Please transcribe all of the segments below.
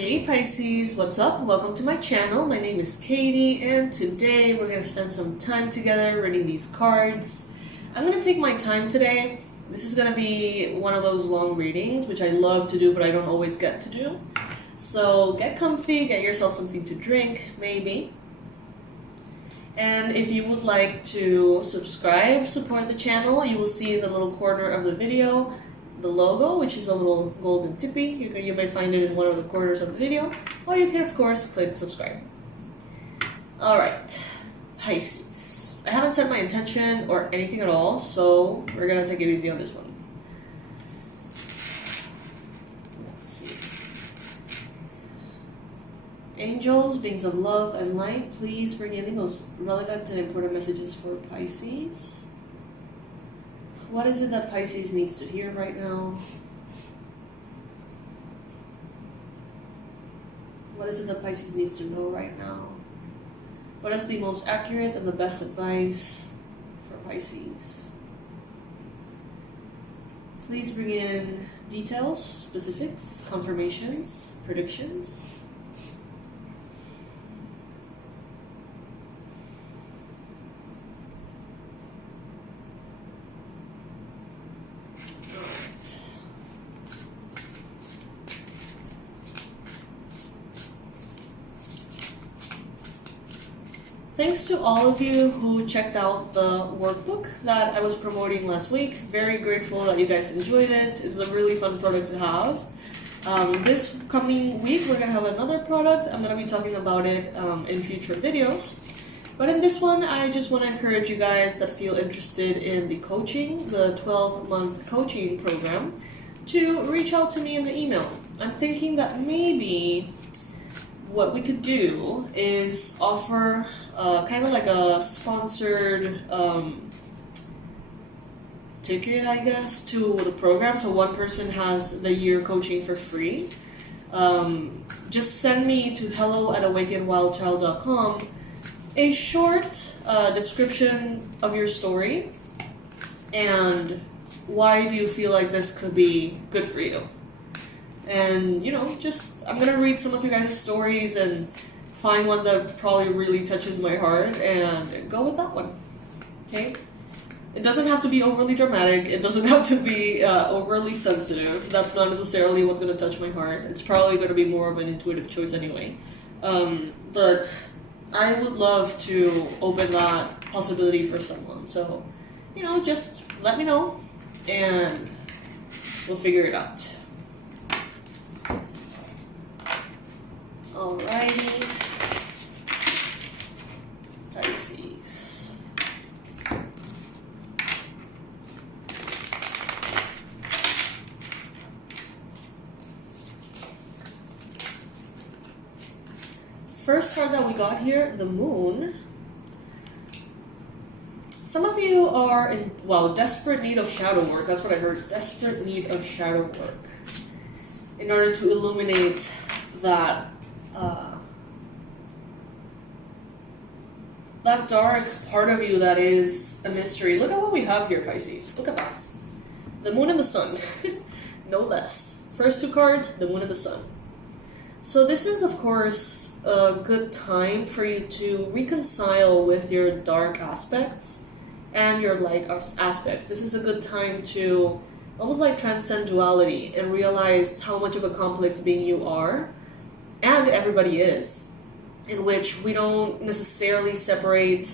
Hey Pisces, what's up? Welcome to my channel. My name is Katie and today we're going to spend some time together reading these cards. I'm going to take my time today. This is going to be one of those long readings which I love to do but I don't always get to do. So get comfy, get yourself something to drink, maybe. And if you would like to subscribe, support the channel, you will see in the little corner of the video the logo, which is a little golden tippy. You may find it in one of the corners of the video, or you can of course click subscribe. Alright, Pisces. I haven't set my intention or anything at all, so we're gonna take it easy on this one. Let's see. Angels, beings of love and light, please bring in the most relevant and important messages for Pisces. What is it that Pisces needs to hear right now? What is it that Pisces needs to know right now? What is the most accurate and the best advice for Pisces? Please bring in details, specifics, confirmations, predictions. Thanks to all of you who checked out the workbook that I was promoting last week. Very grateful that you guys enjoyed it. It's a really fun product to have. This coming week, we're going to have another product. I'm going to be talking about it in future videos. But in this one, I just want to encourage you guys that feel interested in the coaching, the 12-month coaching program, to reach out to me in the email. I'm thinking that maybe what we could do is offer kind of like a sponsored ticket, I guess, to the program. So one person has the year coaching for free. Just send me to hello@awakenedwildchild.com a short description of your story and why do you feel like this could be good for you. And, you know, I'm going to read some of you guys' stories and find one that probably really touches my heart and go with that one. Okay? It doesn't have to be overly dramatic. It doesn't have to be overly sensitive. That's not necessarily what's going to touch my heart. It's probably going to be more of an intuitive choice anyway. But I would love to open that possibility for someone. So, you know, just let me know and we'll figure it out. Alrighty, Pisces. First card that we got here, the Moon. Some of you are in, desperate need of shadow work. That's what I heard. Desperate need of shadow work in order to illuminate that that dark part of you that is a mystery. Look at what we have here, Pisces. Look at that. The Moon and the Sun. No less. First two cards, the Moon and the Sun. So this is, of course, a good time for you to reconcile with your dark aspects and your light aspects. This is a good time to almost like transcend duality and realize how much of a complex being you are and everybody is, in which we don't necessarily separate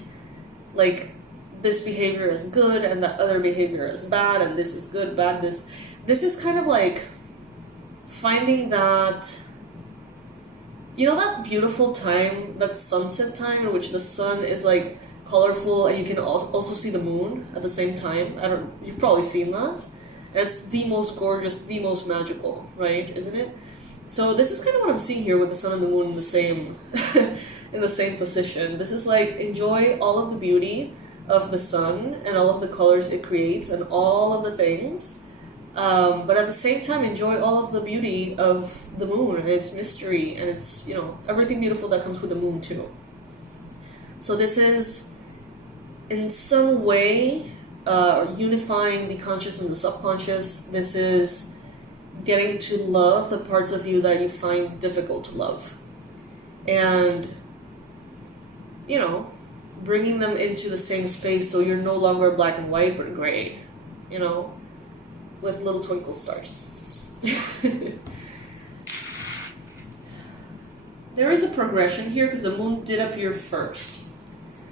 like this behavior is good and that other behavior is bad and this is good, bad, this is kind of like finding that, you know, that beautiful time, that sunset time in which the sun is like colorful and you can also see the moon at the same time. You've probably seen that. It's the most gorgeous, the most magical, right? Isn't it? So this is kind of what I'm seeing here with the sun and the moon in the same in the same position. This is like enjoy all of the beauty of the sun and all of the colors it creates and all of the things. But at the same time enjoy all of the beauty of the moon and its mystery and its, you know, everything beautiful that comes with the moon too. So this is in some way unifying the conscious and the subconscious. This is getting to love the parts of you that you find difficult to love. And, you know, bringing them into the same space so you're no longer black and white but gray, you know, with little twinkle stars. There is a progression here because the moon did appear first.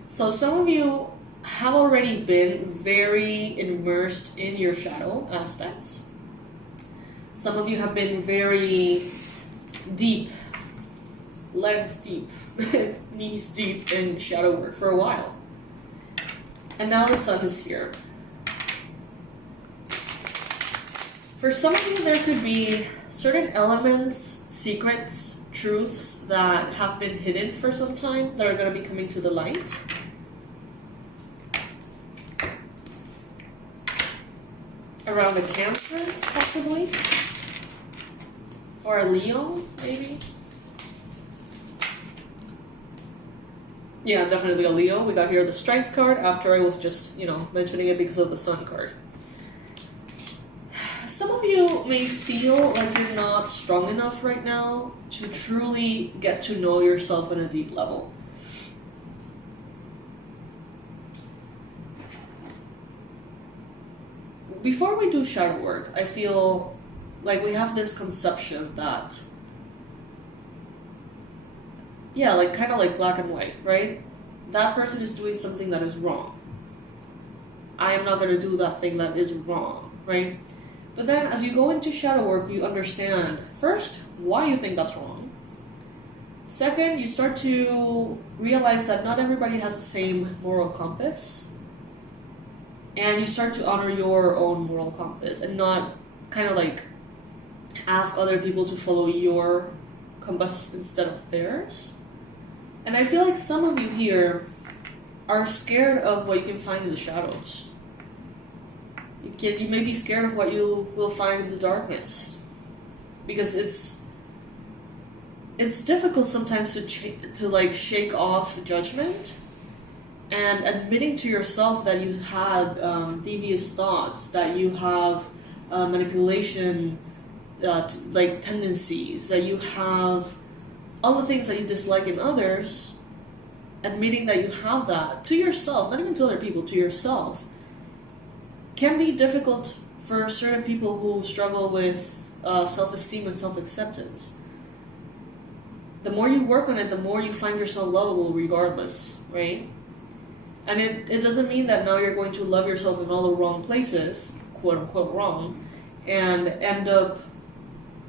So some of you have already been very immersed in your shadow aspects. Some of you have been very deep, legs deep, knees deep in shadow work for a while. And now the sun is here. For some of you, there could be certain elements, secrets, truths that have been hidden for some time that are going to be coming to the light. Around a Cancer, possibly. Or a Leo, maybe. Yeah, definitely a Leo. We got here the Strength card after I was just, you know, mentioning it because of the Sun card. Some of you may feel like you're not strong enough right now to truly get to know yourself on a deep level. Before we do shadow work, I feel like we have this conception that, yeah, like kind of like black and white, right? That person is doing something that is wrong. I am not going to do that thing that is wrong, right? But then as you go into shadow work, you understand, first, why you think that's wrong. Second, you start to realize that not everybody has the same moral compass. And you start to honor your own moral compass and not kind of like ask other people to follow your compass instead of theirs. And I feel like some of you here are scared of what you can find in the shadows. You may be scared of what you will find in the darkness. Because it's difficult sometimes to like shake off judgment. And admitting to yourself that you had devious thoughts, that you have manipulation like tendencies, that you have all the things that you dislike in others, admitting that you have that to yourself, not even to other people, to yourself, can be difficult for certain people who struggle with self-esteem and self-acceptance. The more you work on it, the more you find yourself lovable regardless, right? And it doesn't mean that now you're going to love yourself in all the wrong places, quote unquote wrong, and end up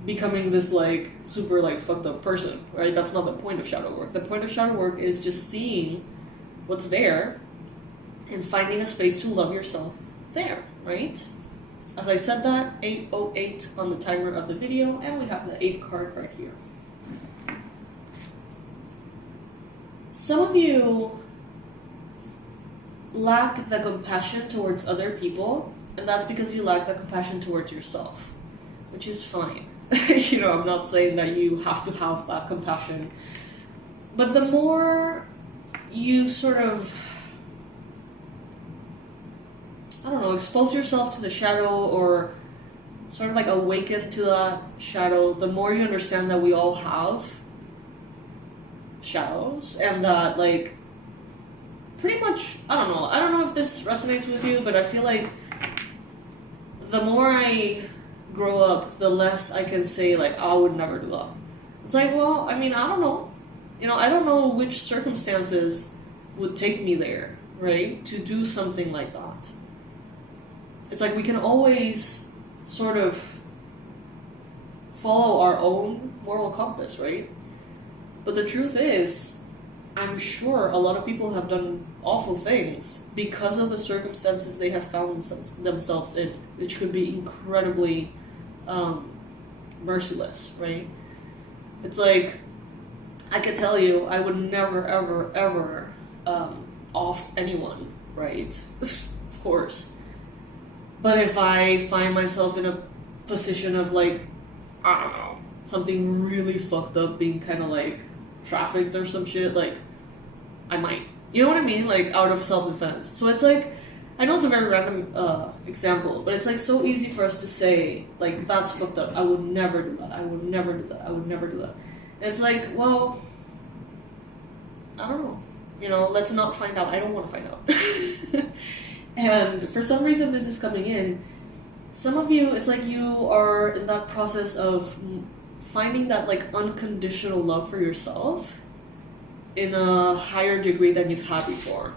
becoming this like super like fucked up person, right? That's not the point of shadow work. The point of shadow work is just seeing what's there and finding a space to love yourself there, right? As I said that, 8:08 on the timer of the video, and we have the 8 card right here. Some of you lack the compassion towards other people, and that's because you lack the compassion towards yourself, which is fine. You know, I'm not saying that you have to have that compassion, but the more you sort of, I don't know, expose yourself to the shadow or sort of like awaken to that shadow, the more you understand that we all have shadows, and that like pretty much, I don't know if this resonates with you, but I feel like the more I grow up, the less I can say like, I would never do that. It's like, well, I mean, I don't know. You know, I don't know which circumstances would take me there, right? To do something like that. It's like we can always sort of follow our own moral compass, right? But the truth is, I'm sure a lot of people have done awful things because of the circumstances they have found themselves in, which could be incredibly merciless, right? It's like, I could tell you, I would never, ever, ever off anyone, right? Of course. But if I find myself in a position of like, I don't know, something really fucked up, being kind of like trafficked or some shit, like, I might. You know what I mean? Like, out of self-defense. So it's like, I know it's a very random example, but it's like so easy for us to say, like, that's fucked up. I would never do that. I would never do that. I would never do that. And it's like, well, I don't know. You know, let's not find out. I don't want to find out. And for some reason, this is coming in. Some of you, it's like you are in that process of finding that like unconditional love for yourself in a higher degree than you've had before.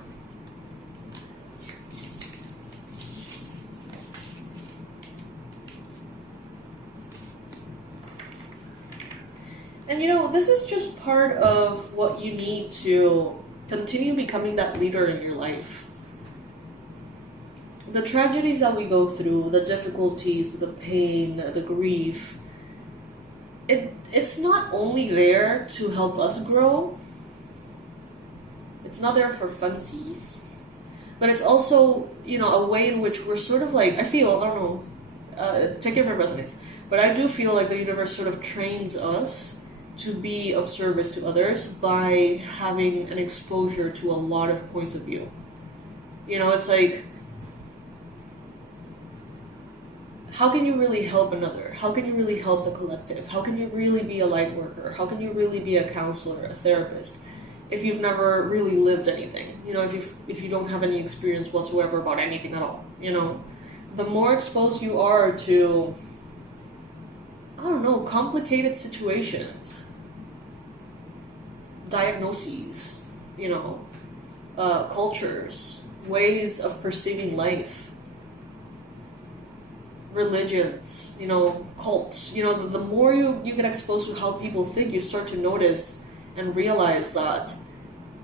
And you know, this is just part of what you need to continue becoming that leader in your life. The tragedies that we go through, the difficulties, the pain, the grief, it's not only there to help us grow. It's not there for funsies. But it's also, you know, a way in which we're sort of like, I feel, I don't know, take it if it resonates, but I do feel like the universe sort of trains us to be of service to others by having an exposure to a lot of points of view. You know, it's like, how can you really help another? How can you really help the collective? How can you really be a light worker? How can you really be a counselor, a therapist, if you've never really lived anything? You know, if you don't have any experience whatsoever about anything at all, you know? The more exposed you are to, I don't know, complicated situations, diagnoses, you know, cultures, ways of perceiving life, religions, you know, cults, you know, the more you get exposed to how people think, you start to notice and realize that,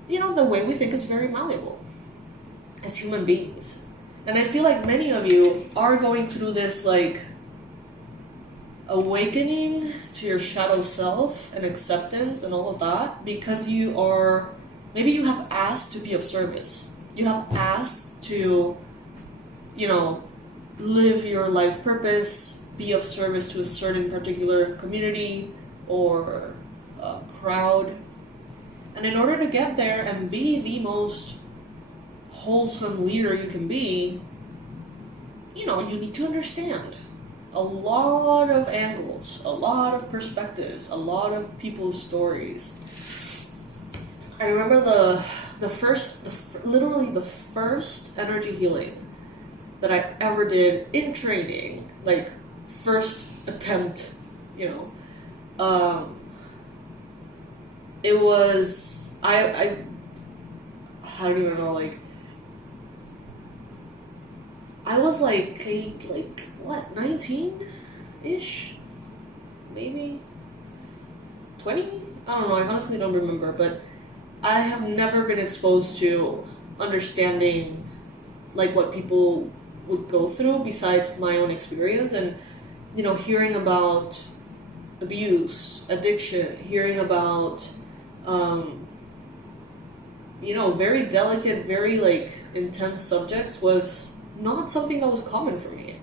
you know, the way we think is very malleable as human beings. And I feel like many of you are going through this, like, awakening to your shadow self and acceptance and all of that, because you are, maybe you have asked to be of service. You have asked to, you know, live your life purpose, be of service to a certain particular community or crowd. And in order to get there and be the most wholesome leader you can be, you know, you need to understand a lot of angles, a lot of perspectives, a lot of people's stories. I remember literally the first energy healing that I ever did in training, like first attempt, you know. It was, I don't even know, like, I was like what, 19-ish? Maybe? 20? I don't know, I honestly don't remember, but I have never been exposed to understanding like what people would go through besides my own experience, and, you know, hearing about abuse, addiction, hearing about, you know, very delicate, very like intense subjects was not something that was common for me.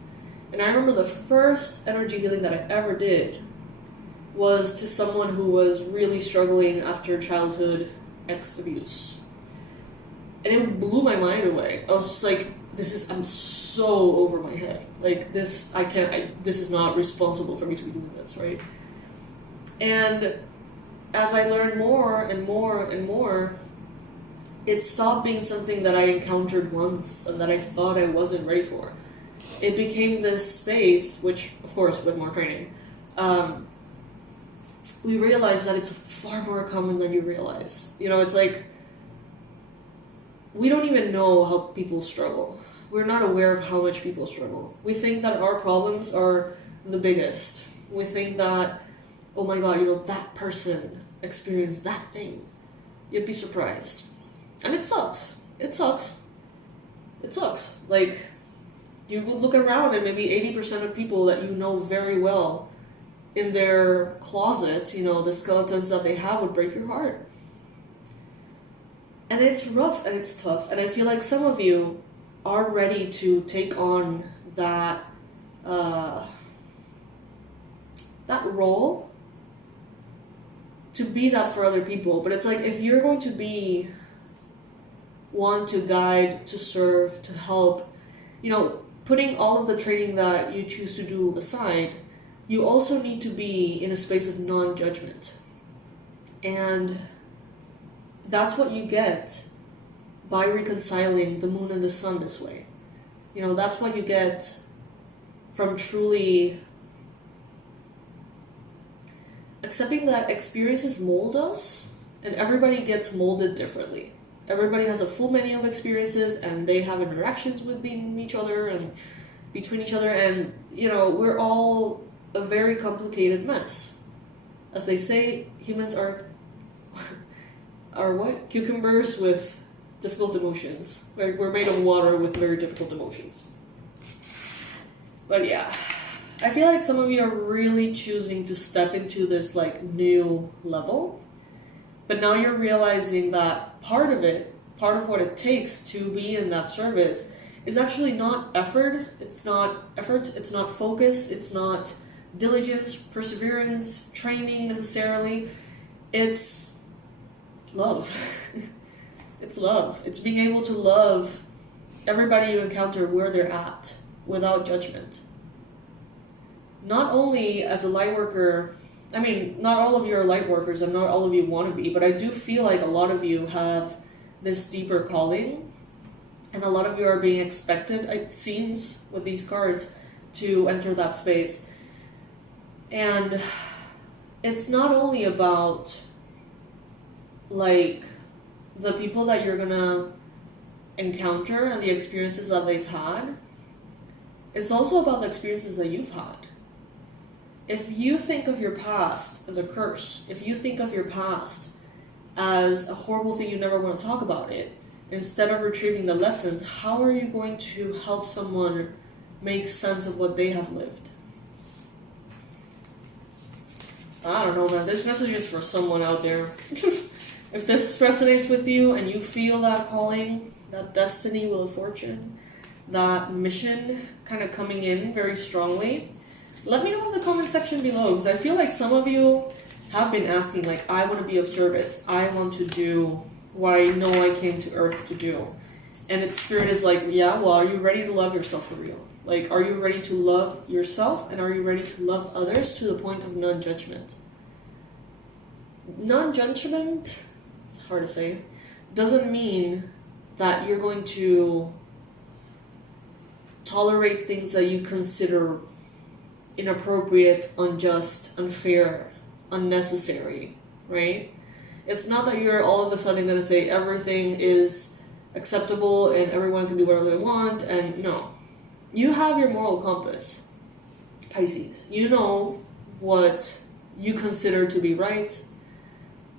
And I remember the first energy healing that I ever did was to someone who was really struggling after childhood abuse. And it blew my mind away. I was just like, I'm so over my head. Like, this is not responsible for me to be doing this, right? And as I learned more and more and more, it stopped being something that I encountered once and that I thought I wasn't ready for. It became this space, which, of course, with more training, we realized that it's far more common than you realize. You know, it's like, we don't even know how people struggle. We're not aware of how much people struggle. We think that our problems are the biggest. We think that, oh my God, you know, that person experienced that thing. You'd be surprised. And it sucks. It sucks. It sucks. Like, you will look around and maybe 80% of people that you know very well in their closet, you know, the skeletons that they have would break your heart. And it's rough and it's tough. And I feel like some of you are ready to take on that that role, to be that for other people. But it's like, if you're going to be want to guide, to serve, to help, putting all of the training that you choose to do aside, you also need to be in a space of non-judgment. And that's what you get by reconciling the moon and the sun this way. That's what you get from truly accepting that experiences mold us, and everybody gets molded differently. Everybody has a full menu of experiences, and they have interactions within each other and between each other, and we're all a very complicated mess. As they say, humans are what? Cucumbers with difficult emotions. Like, we're made of water with very difficult emotions. But yeah, I feel like some of you are really choosing to step into this like new level. But now you're realizing that part of what it takes to be in that service is actually not effort, it's not focus, it's not diligence, perseverance, training necessarily. It's love. It's love. It's being able to love everybody you encounter where they're at without judgment. Not only as a light worker, not all of you are light workers and not all of you want to be, but I do feel like a lot of you have this deeper calling, and a lot of you are being expected, it seems, with these cards, to enter that space. And it's not only about like the people that you're gonna encounter and the experiences that they've had. It's also about the experiences that you've had. If you think of your past as a curse, if you think of your past as a horrible thing you never want to talk about it, instead of retrieving the lessons, how are you going to help someone make sense of what they have lived? I don't know, man. This message is for someone out there. If this resonates with you and you feel that calling, that destiny, will of fortune, that mission kind of coming in very strongly, let me know in the comment section below, because I feel like some of you have been asking, like, I want to be of service. I want to do what I know I came to Earth to do. And its spirit is like, yeah, well, are you ready to love yourself for real? Like, are you ready to love yourself, and are you ready to love others to the point of non-judgment? Non-judgment, it's hard to say, doesn't mean that you're going to tolerate things that you consider inappropriate, unjust, unfair, unnecessary, right? It's not that you're all of a sudden going to say everything is acceptable and everyone can do whatever they want, and no. You have your moral compass, Pisces. You know what you consider to be right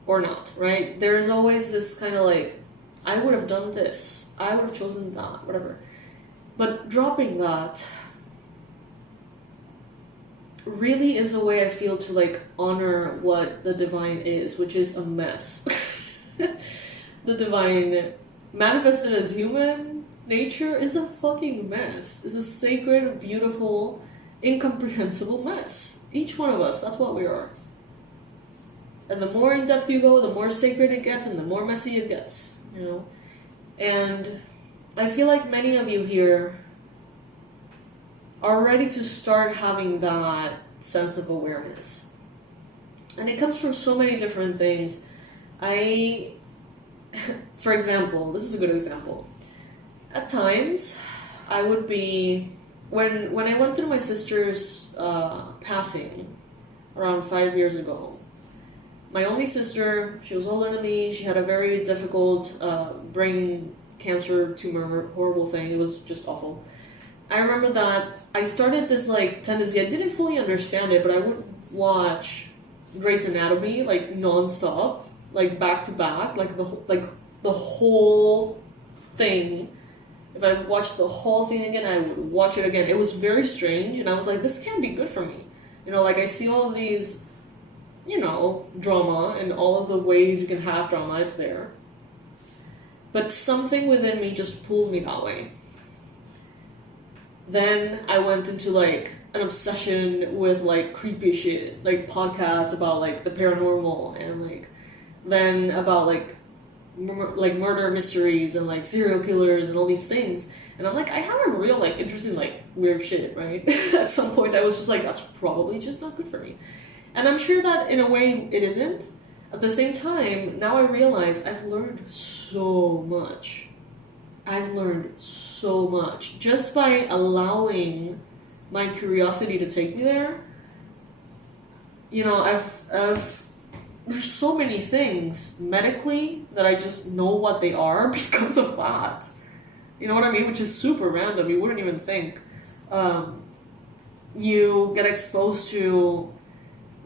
or not, right? There is always this kind of like, I would have done this, I would have chosen that, whatever. But dropping that really is a way I feel to like honor what the divine is, which is a mess. The divine manifested as human nature is a fucking mess. It's a sacred, beautiful, incomprehensible mess. Each one of us, that's what we are. And the more in depth you go, the more sacred it gets and the more messy it gets, you know? And I feel like many of you here are ready to start having that sense of awareness. And it comes from so many different things. For example, this is a good example. At times, I would be, when I went through my sister's passing around 5 years ago, my only sister, she was older than me, she had a very difficult brain cancer tumor, horrible thing, it was just awful. I remember that I started this like tendency, I didn't fully understand it, but I would watch Grey's Anatomy like non-stop, like back to back, like the whole thing. If I watched the whole thing again, I would watch it again. It was very strange, and I was like, this can't be good for me. You know, like I see all of these, you know, drama and all of the ways you can have drama, it's there. But something within me just pulled me that way. Then I went into like an obsession with like creepy shit, like podcasts about like the paranormal, and like then about like like murder mysteries and like serial killers and all these things. And I'm like, I have a real like interest in like weird shit, right? At some point I was just like, that's probably just not good for me. And I'm sure that in a way it isn't. At the same time, now I realize I've learned so much. I've learned so much just by allowing my curiosity to take me there. You know, there's so many things medically that I just know what they are because of that. You know what I mean? Which is super random. You wouldn't even think. You get exposed to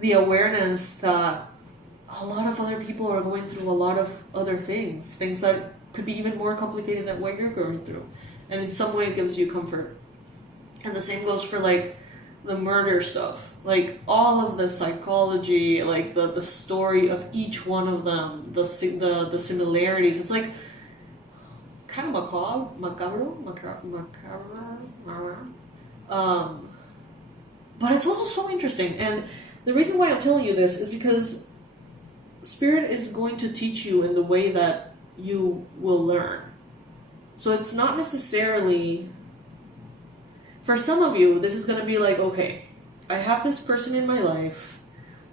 the awareness that a lot of other people are going through a lot of other things that could be even more complicated than what you're going through. And in some way it gives you comfort. And the same goes for like the murder stuff. Like all of the psychology, like the story of each one of them, the similarities. It's like kind of macabre. But it's also so interesting. And the reason why I'm telling you this is because Spirit is going to teach you in the way that you will learn. So it's not necessarily, for some of you, this is going to be like, okay, I have this person in my life,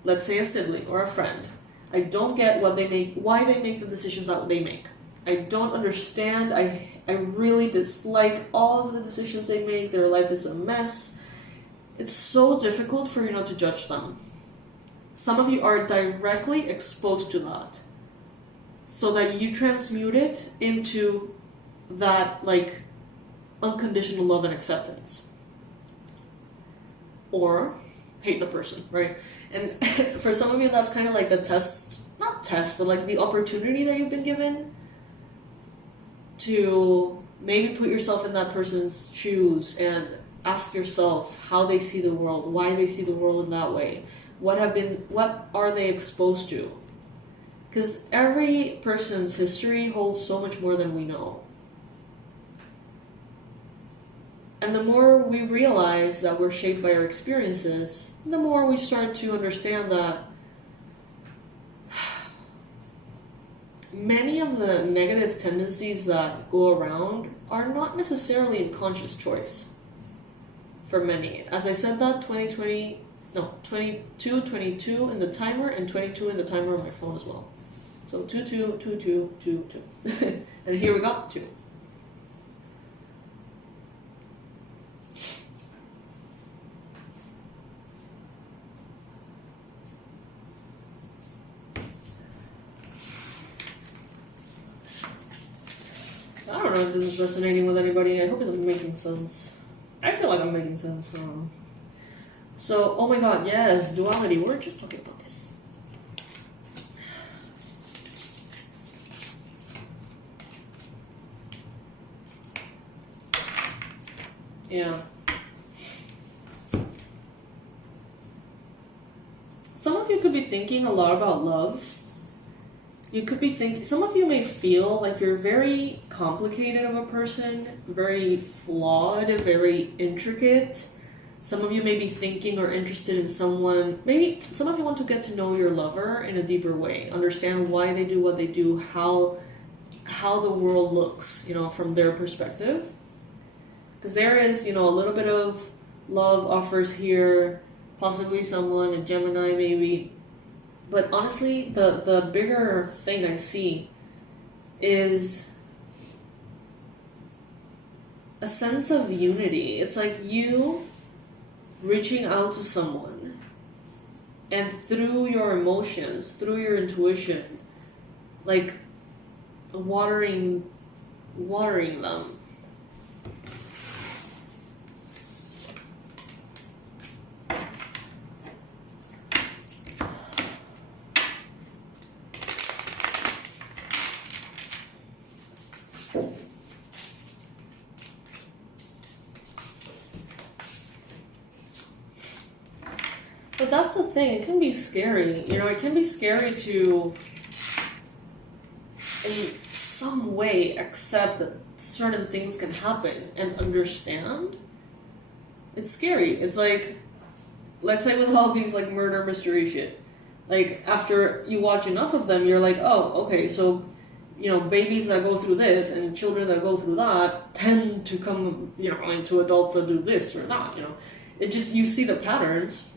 let's say a sibling or a friend. I don't get what they make, why they make the decisions that they make. I don't understand. I really dislike all of the decisions they make. Their life is a mess. It's so difficult for you not to judge them. Some of you are directly exposed to that, so that you transmute it into that like unconditional love and acceptance, or hate the person, right? And for some of you, that's kind of like the test, not test, but like the opportunity that you've been given to maybe put yourself in that person's shoes and ask yourself how they see the world, why they see the world in that way. What are they exposed to? Because every person's history holds so much more than we know. And the more we realize that we're shaped by our experiences, the more we start to understand that many of the negative tendencies that go around are not necessarily a conscious choice for many. As I said that, 22 in the timer, and 22 in the timer on my phone as well. So 2, 2, 2, 2, 2, 2. And here we got 2. I don't know if this is resonating with anybody. I hope it's making sense. I feel like I'm making sense. So, oh my god, yes, duality. We were just talking about this. Yeah. Some of you could be thinking a lot about love. You could be thinking, some of you may feel like you're very complicated of a person, very flawed, very intricate. Some of you may be thinking or interested in someone, maybe some of you want to get to know your lover in a deeper way, understand why they do what they do, how the world looks, you know, from their perspective. Because there is, you know, a little bit of love offers here, possibly someone, a Gemini maybe. But honestly, the bigger thing I see is a sense of unity. It's like you reaching out to someone, and through your emotions, through your intuition, like watering them. But that's the thing, it can be scary. You know, it can be scary to, in some way, accept that certain things can happen and understand. It's scary. It's like, let's say with all these like murder mystery shit. Like, after you watch enough of them, you're like, oh, okay, so you know, babies that go through this and children that go through that tend to come, you know, into adults that do this or that, you know. It just, you see the patterns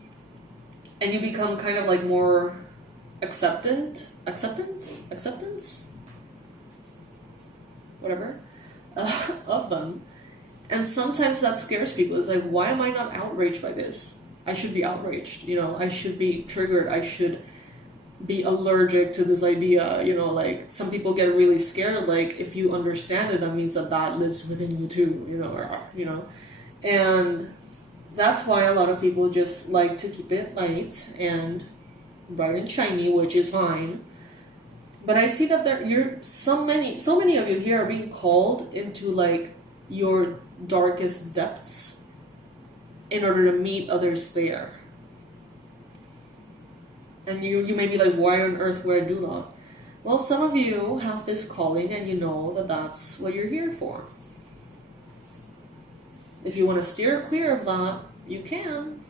and you become kind of like more acceptance, whatever, of them. And sometimes that scares people. It's like, why am I not outraged by this? I should be outraged, you know, I should be triggered, I should be allergic to this idea, you know, like some people get really scared, like if you understand it, that means that that lives within you too, you know, or, you know, and that's why a lot of people just like to keep it light and bright and shiny, which is fine. But I see that so many of you here are being called into like your darkest depths in order to meet others there. And you may be like, why on earth would I do that? Well, some of you have this calling and you know that that's what you're here for. If you want to steer clear of that, you can.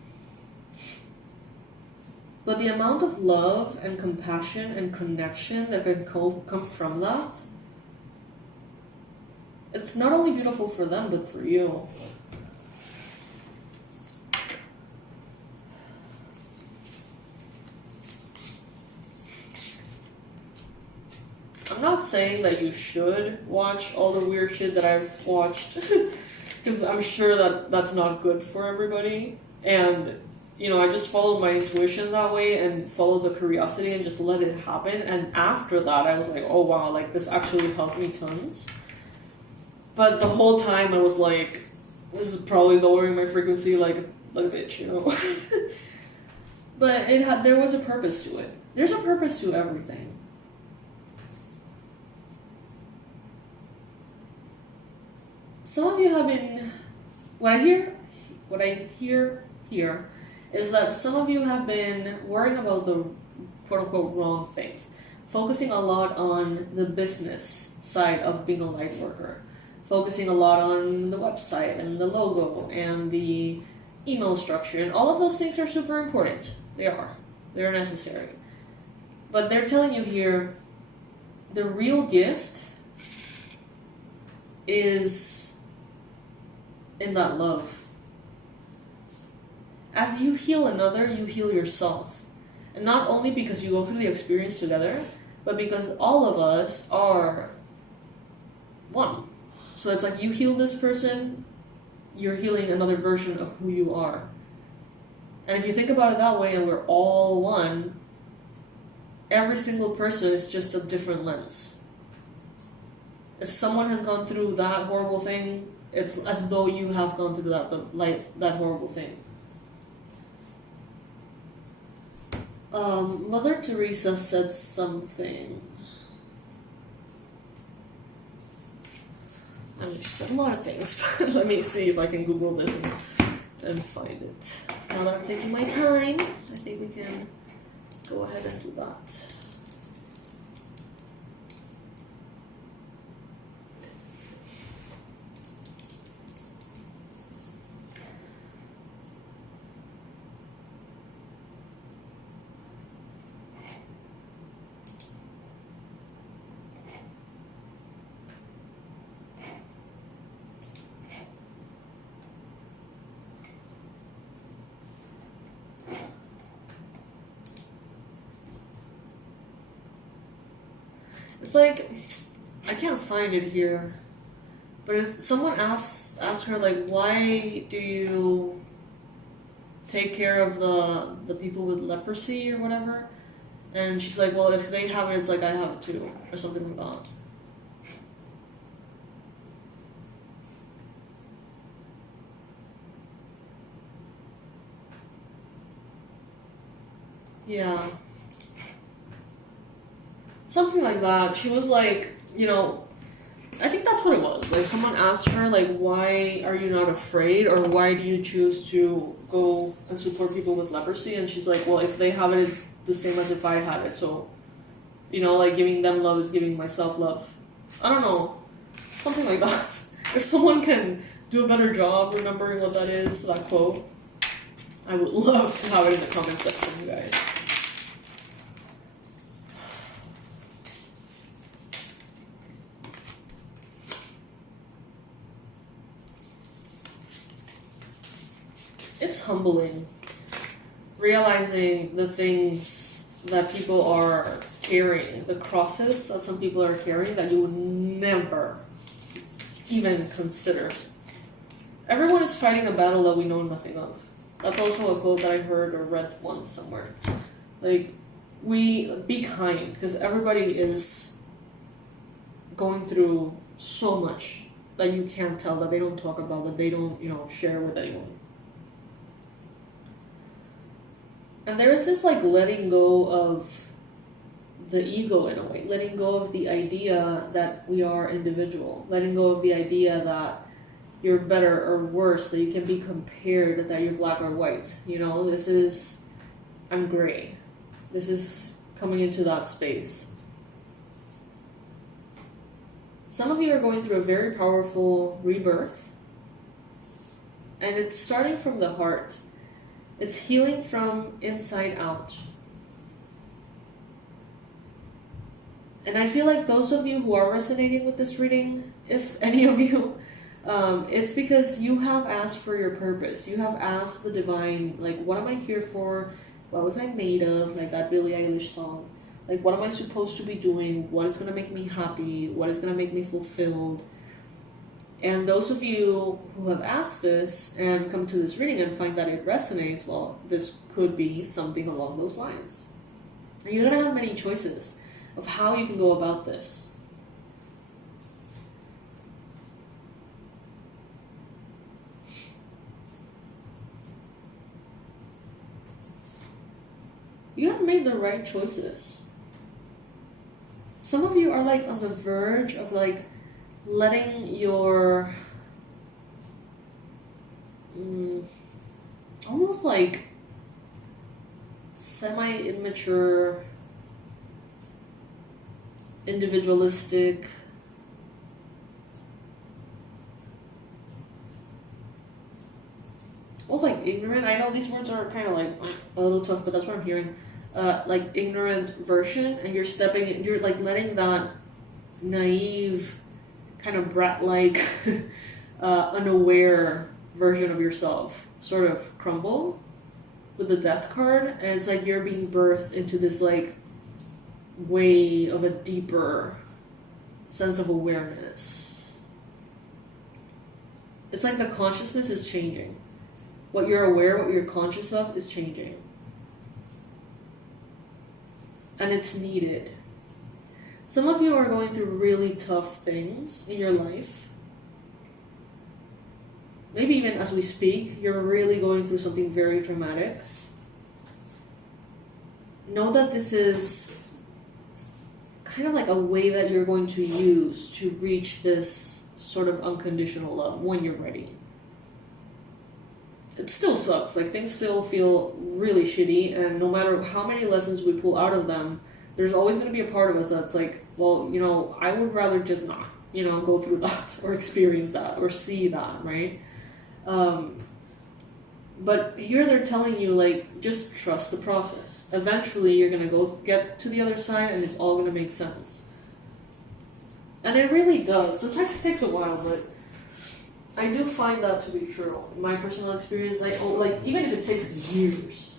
But the amount of love and compassion and connection that can come from that, it's not only beautiful for them, but for you. I'm not saying that you should watch all the weird shit that I've watched, because I'm sure that that's not good for everybody. And, you know, I just followed my intuition that way and followed the curiosity and just let it happen. And after that, I was like, oh wow, like this actually helped me tons. But the whole time I was like, this is probably lowering my frequency like a bitch, you know. But there was a purpose to it. There's a purpose to everything. Some of you have been, what I hear here is that some of you have been worrying about the quote-unquote wrong things, focusing a lot on the business side of being a light worker, focusing a lot on the website and the logo and the email structure, and all of those things are super important. They're necessary. But they're telling you here, the real gift is in that love. As you heal another, you heal yourself. And not only because you go through the experience together, but because all of us are one. So it's like you heal this person, you're healing another version of who you are. And if you think about it that way, and we're all one, every single person is just a different lens. If someone has gone through that horrible thing, it's as though you have gone through that horrible thing. Mother Teresa said something. I mean, she said a lot of things, but let me see if I can Google this and find it. Now that I'm taking my time, I think we can go ahead and do that. It's like, I can't find it here, but if someone asks her like, why do you take care of the people with leprosy or whatever? And she's like, well, if they have it, it's like I have it too, or something like that. Yeah. Something like that. She was like, you know, I think that's what it was. Like, someone asked her, like, why are you not afraid? Or why do you choose to go and support people with leprosy? And she's like, well, if they have it, it's the same as if I had it. So, you know, like, giving them love is giving myself love. I don't know. Something like that. If someone can do a better job remembering what that is, that quote, I would love to have it in the comment section, you guys. it's humbling. Realizing the things that people are carrying, the crosses that some people are carrying that you would never even consider. Everyone is fighting a battle that we know nothing of. That's also a quote that I heard or read once somewhere. Like, be kind, because everybody is going through so much that you can't tell, that they don't talk about, that they don't, share with anyone. And there is this like letting go of the ego in a way, letting go of the idea that we are individual, letting go of the idea that you're better or worse, that you can be compared, that you're black or white. I'm gray. This is coming into that space. Some of you are going through a very powerful rebirth, and it's starting from the heart. It's healing from inside out. And I feel like those of you who are resonating with this reading, if any of you, it's because you have asked for your purpose. You have asked the divine, like, what am I here for? What was I made of? Like that Billie Eilish song. Like, what am I supposed to be doing? What is going to make me happy? What is going to make me fulfilled? And those of you who have asked this and come to this reading and find that it resonates, well, this could be something along those lines. And you're going to have many choices of how you can go about this. You have made the right choices. Some of you are like on the verge of like letting your almost like semi-immature, individualistic, almost like ignorant. I know these words are kind of like a little tough, but that's what I'm hearing. Like ignorant version, and you're like letting that naive, kind of brat-like, unaware version of yourself sort of crumble with the death card, and it's like you're being birthed into this like way of a deeper sense of awareness. It's like the consciousness is changing. What you're aware, what you're conscious of is changing. And it's needed. Some of you are going through really tough things in your life. Maybe even as we speak, you're really going through something very traumatic. Know that this is kind of like a way that you're going to use to reach this sort of unconditional love when you're ready. It still sucks, like things still feel really shitty, and no matter how many lessons we pull out of them, there's always going to be a part of us that's like, well, I would rather just not, go through that or experience that or see that, right? But here they're telling you, like, just trust the process. Eventually you're going to go get to the other side and it's all going to make sense. And it really does. Sometimes it takes a while, but I do find that to be true. In my personal experience, even if it takes years,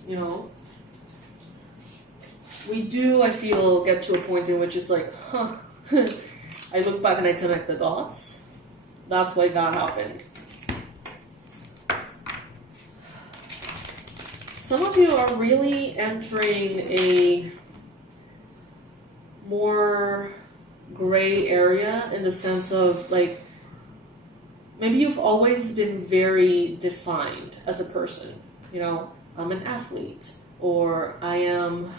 we do, I feel, get to a point in which it's like, I look back and I connect the dots. That's why that happened. Some of you are really entering a more gray area in the sense of, like, maybe you've always been very defined as a person. I'm an athlete, or I am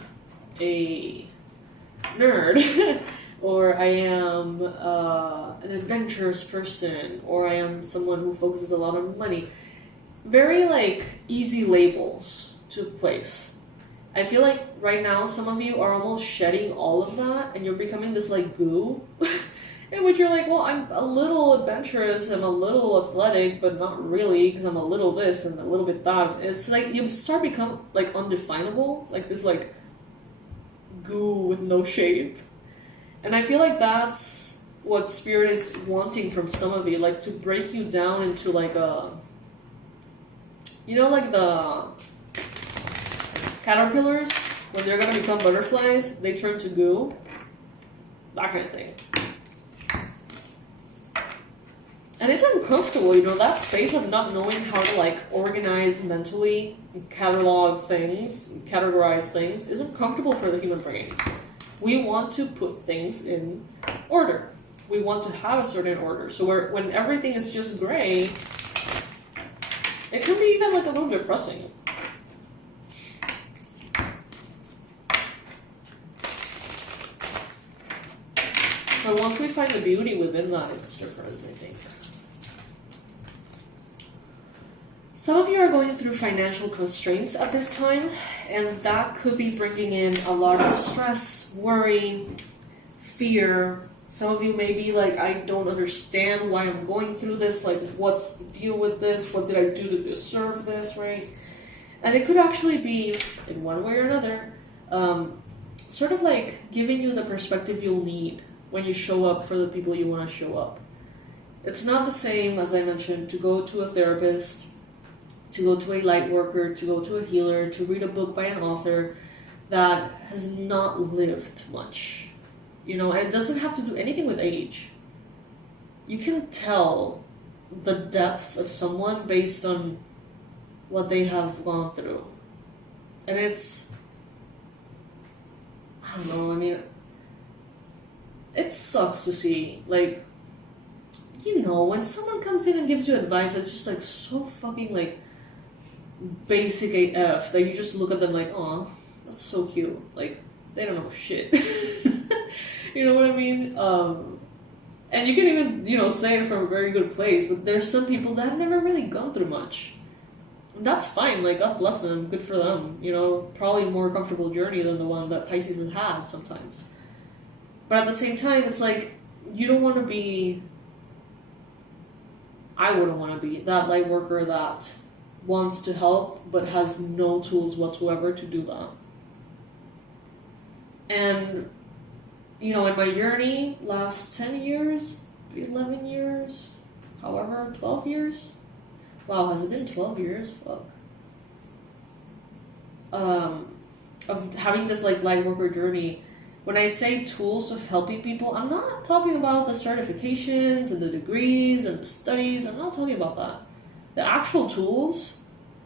a nerd, or I am an adventurous person, or I am someone who focuses a lot on money. Very, like, easy labels to place. I feel like right now some of you are almost shedding all of that, and you're becoming this, like, goo. In which you're like, well, I'm a little adventurous, I'm a little athletic, but not really, because I'm a little this and a little bit that. It's like you start become like undefinable, like this like goo with no shape. And I feel like that's what Spirit is wanting from some of you, like to break you down into like a, You know, like the caterpillars, when they're gonna become butterflies, they turn to goo. That kind of thing. And it's uncomfortable, you know, that space of not knowing how to like organize mentally, catalog things, categorize things is uncomfortable for the human brain. We want to put things in order. We want to have a certain order. So when everything is just gray, it can be even like a little depressing. But once we find the beauty within that, it's different, I think. Some of you are going through financial constraints at this time, and that could be bringing in a lot of stress, worry, fear. Some of you may be like, I don't understand why I'm going through this, like what's the deal with this, what did I do to deserve this, right? And it could actually be, in one way or another, sort of like giving you the perspective you'll need when you show up for the people you want to show up. It's not the same, as I mentioned, to go to a therapist, to go to a light worker, to go to a healer, to read a book by an author that has not lived much. You know, and it doesn't have to do anything with age. You can tell the depths of someone based on what they have gone through. And it's, I don't know, I mean, it sucks to see, like, you know, when someone comes in and gives you advice that's just like so fucking like basic AF that you just look at them like, oh, that's so cute. Like, they don't know shit. You know what I mean? And you can even, you know, say it from a very good place, but there's some people that have never really gone through much. And that's fine, like, God bless them, good for them. You know, probably a more comfortable journey than the one that Pisces has had sometimes. But at the same time, it's like, you don't want to be, I wouldn't want to be that light worker that wants to help but has no tools whatsoever to do that. And, you know, in my journey, last 10 years, 11 years, however, 12 years? Wow, has it been 12 years? Fuck. Of having this, like, light worker journey, when I say tools of helping people, I'm not talking about the certifications and the degrees and the studies. I'm not talking about that. The actual tools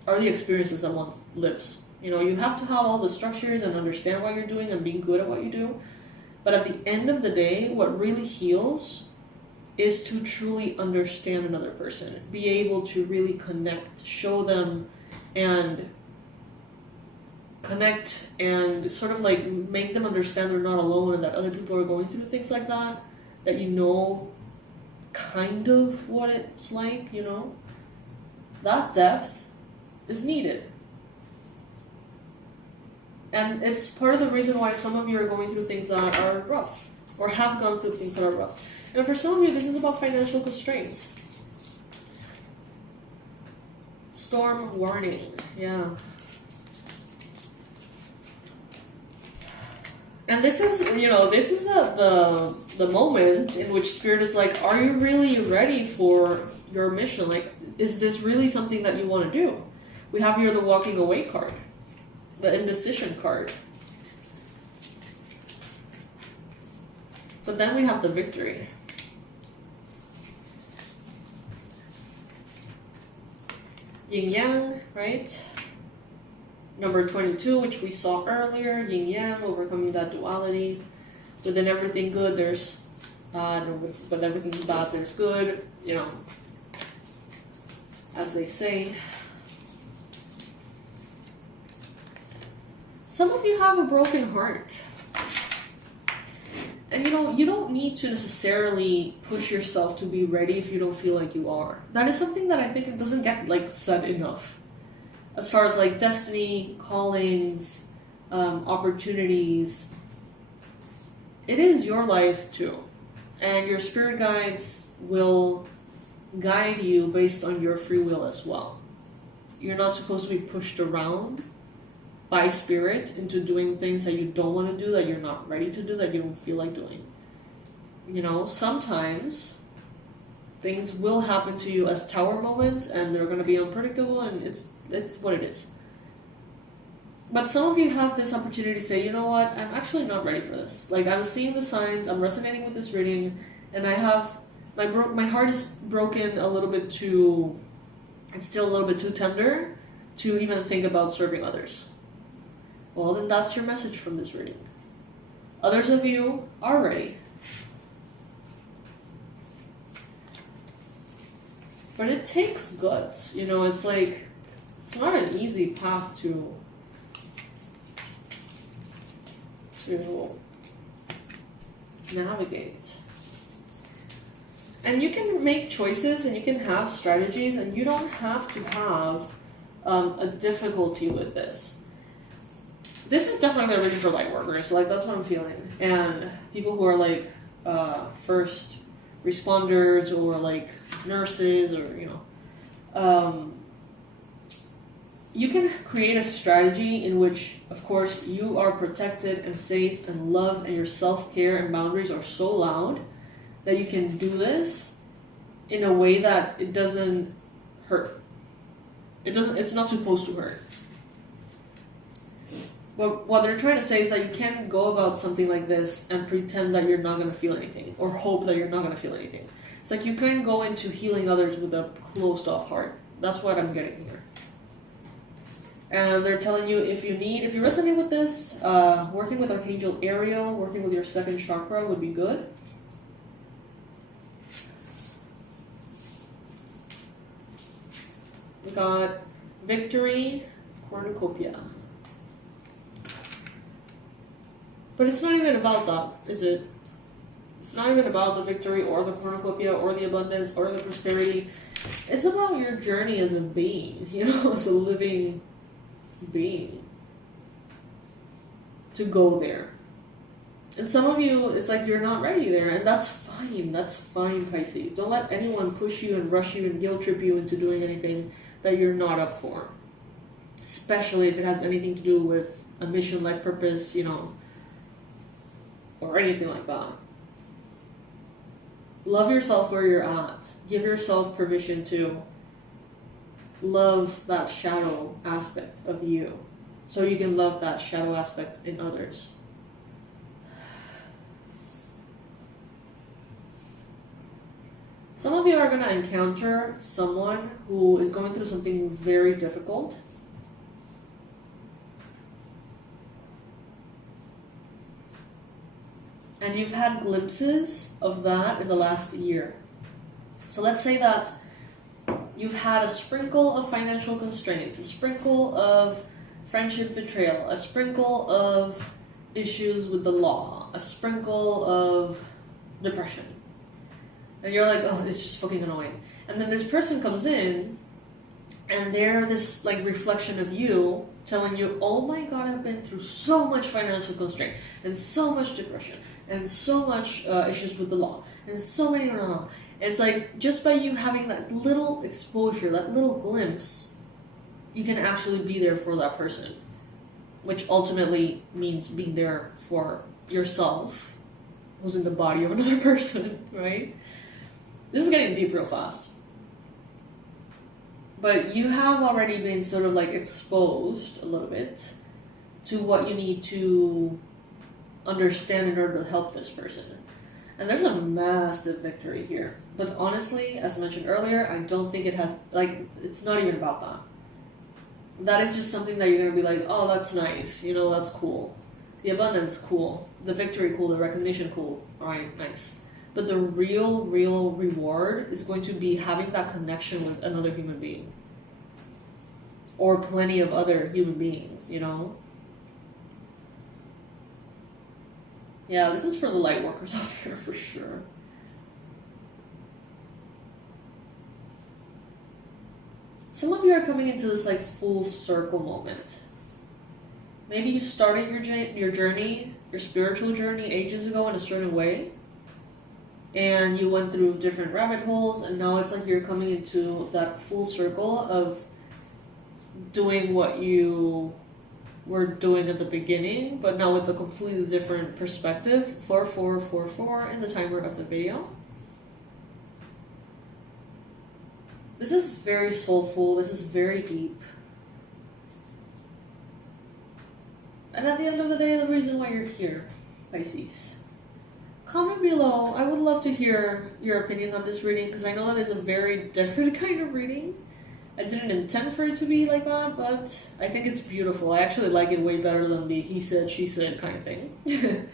are the experiences that one lives. You know, you have to have all the structures and understand what you're doing and being good at what you do. But at the end of the day, what really heals is to truly understand another person. Be able to really connect, show them, and connect and sort of like make them understand they're not alone and that other people are going through things like that, that you know kind of what it's like, you know. That depth is needed. And it's part of the reason why some of you are going through things that are rough, or have gone through things that are rough. And for some of you, this is about financial constraints. Storm warning, yeah. And this is, you know, this is the moment in which Spirit is like, are you really ready for your mission? Like, is this really something that you want to do? We have here the walking away card, the indecision card. But then we have the victory. Yin Yang, right? Number 22, which we saw earlier, Yin Yang, overcoming that duality. Within everything good, there's bad, or with everything bad, there's good, you know, as they say. Some of you have a broken heart. And you know, you don't need to necessarily push yourself to be ready if you don't feel like you are. That is something that I think it doesn't get like said enough. As far as like destiny, callings, opportunities, it is your life too. And your spirit guides will guide you based on your free will as well. You're not supposed to be pushed around by spirit into doing things that you don't want to do, that you're not ready to do, that you don't feel like doing. You know, sometimes Things will happen to you as tower moments, and they're going to be unpredictable, and it's what it is. But some of you have this opportunity to say, you know what, I'm actually not ready for this. Like, I'm seeing the signs, I'm resonating with this reading, and I have, my heart is broken a little bit too, it's still a little bit too tender to even think about serving others. Well, then that's your message from this reading. Others of you are ready. But it takes guts, you know, it's like, it's not an easy path to navigate. And you can make choices and you can have strategies, and you don't have to have a difficulty with this. This is definitely a reading for light workers, like that's what I'm feeling. And people who are like first responders or like nurses, or you know, you can create a strategy in which, of course, you are protected and safe and loved, and your self-care and boundaries are so loud that you can do this in a way that it doesn't hurt. It's not supposed to hurt. But what they're trying to say is that you can't go about something like this and pretend that you're not going to feel anything, or hope that you're not going to feel anything. It's like you can't go into healing others with a closed off heart. That's what I'm getting here. And they're telling you, if you resonate with this, working with Archangel Ariel, working with your second chakra would be good. We got victory, cornucopia. But it's not even about that, is it? It's not even about the victory or the cornucopia or the abundance or the prosperity. It's about your journey as a being, you know, as a living being. To go there. And some of you, it's like you're not ready there, and that's fine. That's fine, Pisces. Don't let anyone push you and rush you and guilt trip you into doing anything that you're not up for. Especially if it has anything to do with a mission, life purpose, you know, or anything like that. Love yourself where you're at. Give yourself permission to love that shadow aspect of you, so you can love that shadow aspect in others. Some of you are going to encounter someone who is going through something very difficult. And you've had glimpses of that in the last year. So let's say that you've had a sprinkle of financial constraints, a sprinkle of friendship betrayal, a sprinkle of issues with the law, a sprinkle of depression. And you're like, oh, it's just fucking annoying. And then this person comes in, and they're this like reflection of you, telling you, oh my god, I've been through so much financial constraint, and so much depression, and so much issues with the law, and so many, It's like, just by you having that little exposure, that little glimpse, you can actually be there for that person. Which ultimately means being there for yourself, who's in the body of another person, right? This is getting deep real fast. But you have already been sort of like exposed a little bit to what you need to understand in order to help this person. And there's a massive victory here. But honestly, as mentioned earlier, I don't think it has, like, it's not even about that. That is just something that you're going to be like, oh, that's nice. You know, that's cool. The abundance, cool. The victory, cool. The recognition, cool. All right, nice. But the real reward is going to be having that connection with another human being. Or plenty of other human beings, you know? Yeah, this is for the light workers out there for sure. Some of you are coming into this like full circle moment. Maybe you started your journey, your spiritual journey ages ago in a certain way. And you went through different rabbit holes, and now it's like you're coming into that full circle of doing what you were doing at the beginning, but now with a completely different perspective. 4444 in the timer of the video. This is very soulful. This is very deep. And at the end of the day, the reason why you're here, Pisces. Comment below. I would love to hear your opinion on this reading because I know that is a very different kind of reading. I didn't intend for it to be like that, but I think it's beautiful. I actually like it way better than the he said, she said kind of thing.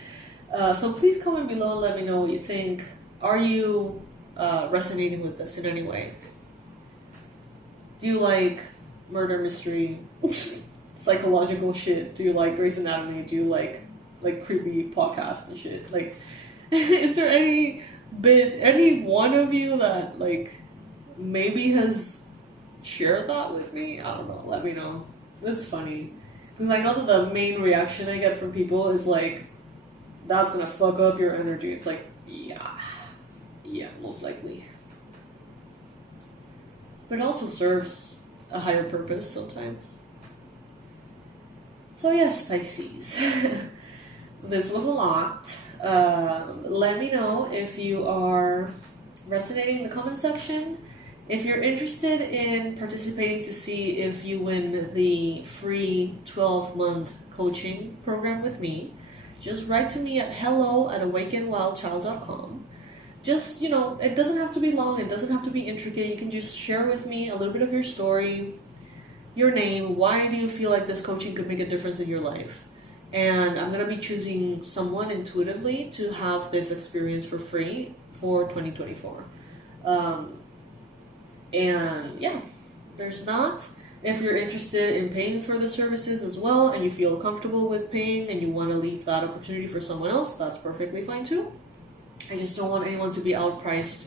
So please comment below and let me know what you think. Are you resonating with this in any way? Do you like murder mystery, psychological shit? Do you like Grey's Anatomy? Do you like creepy podcasts and shit? Like, is there any one of you that like maybe has shared that with me? I don't know. Let me know. That's funny because I know that the main reaction I get from people is like, "That's gonna fuck up your energy." It's like, yeah, most likely. But it also serves a higher purpose sometimes. So yes, Pisces. This was a lot. Let me know if you are resonating in the comment section. If you're interested in participating to see if you win the free 12-month coaching program with me, just write to me at hello@awakenedwildchild.com. Just, it doesn't have to be long, it doesn't have to be intricate. You can just share with me a little bit of your story, your name, why do you feel like this coaching could make a difference in your life. And I'm going to be choosing someone intuitively to have this experience for free for 2024. And yeah, there's not. If you're interested in paying for the services as well and you feel comfortable with paying and you want to leave that opportunity for someone else, that's perfectly fine too. I just don't want anyone to be outpriced,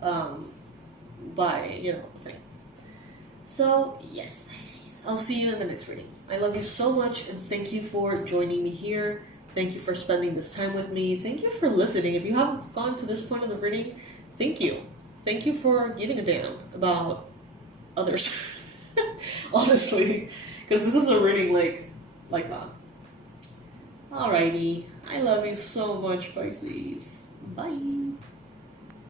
by, the thing. So, yes, I'll see you in the next reading. I love you so much and thank you for joining me here. Thank you for spending this time with me. Thank you for listening. If you haven't gone to this point of the reading, thank you. Thank you for giving a damn about others. Honestly, because this is a reading like that. Alrighty, I love you so much, Pisces. Bye.